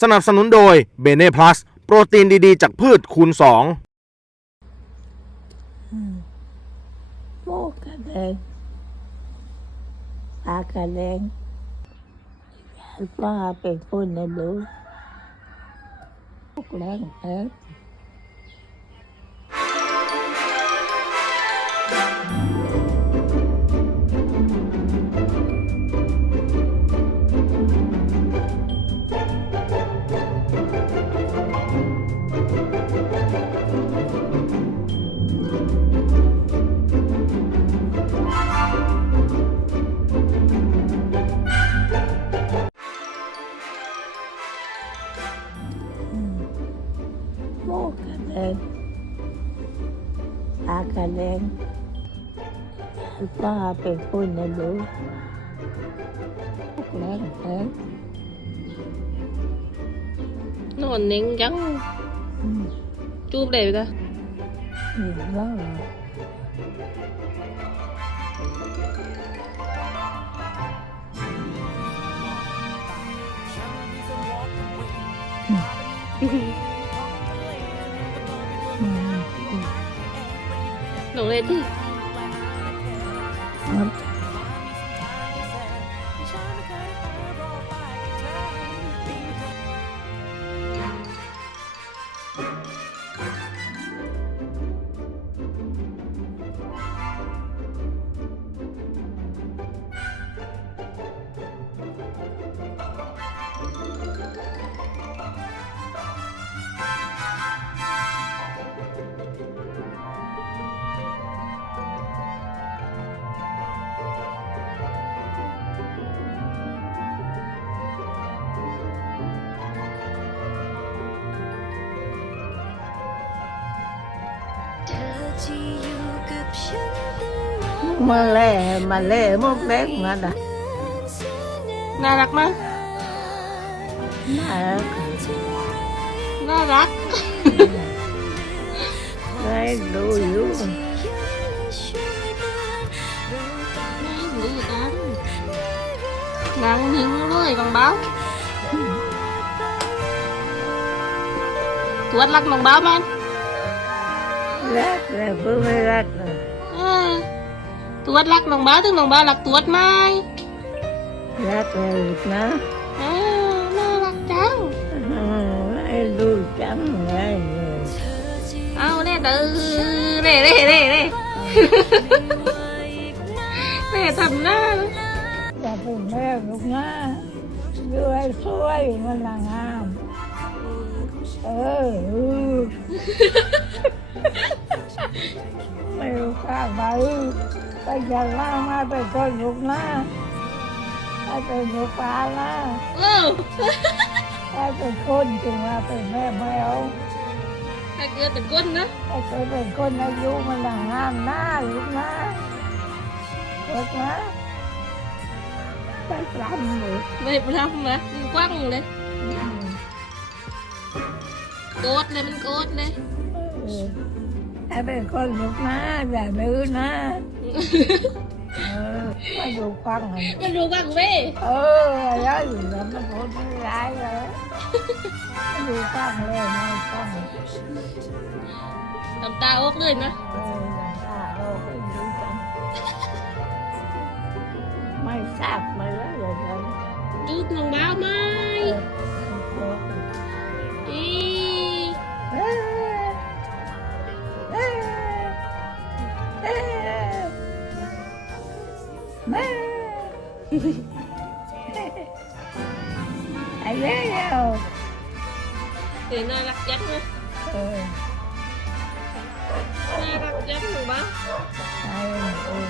สนับสนุนโดยเบเน่พลัสโปรตีนดีๆ จากพืชคูณสองโมกกระแดงตากันแดงยากว่าเป็นคนนะดูลูกแรงแพ้ โมกกระแดงตากระแดงอยาเป็นคนนะลูกแรงแท้นอนเน่งจังจูบได้ไหมกะนี่เล่าเหรอ หนูเลยที่ ครับ มาแล่มาแล่มกเล็กมาดะน่ารักมากน่ารักน่ารักได้ดูอยู่ดูกันนางหิงเลยน้องบ้าวตรวจรักน้องบ้าวมัน รักแต่เพื่อไม่รักนะเออตรวจรักน้องบ้าวถึงน้องบ้าวรักตรวจไหมรักเลยนะเออน่ารักจัง อืมไอ้ดูจังเลยเอาเน่เด้อเน่เน่เน่เน่ เน่ทำหน้าจะเป็นแม่ลูกนะดูไอ้สวยมันนางงามเออเออ ไม่รู้ข้าไปไปจะล่ามาเป็นคนลูกนะไปเป็นลูกปลาละเออไปเป็นคนจึงว่าเป็นแม่แมวถ้าเกิดเป็นก้นนะไอ้เคยเป็นคนอายุมันนางงามหน้าลูกนะลูกนะไปปลำเลยไม่ไปทำนะมันกว้างเลยโกดเลยมันโกดเลยเออ ให้เป็นคนลูกนะอย่าดื้อนะเออมาดูฟังมันมันดูกว้างเว้ยเออแล้วอยู่แล้วมันพูดไม่ร้ายเลยมาดูฟังเลยไม่ฟัง ทำตาออกเลยนะ เอออย่างว่าเออ Ayo. Thì nó đặt chắc nha. Ừ. Nó đặt chắc rồi bác. Ừ.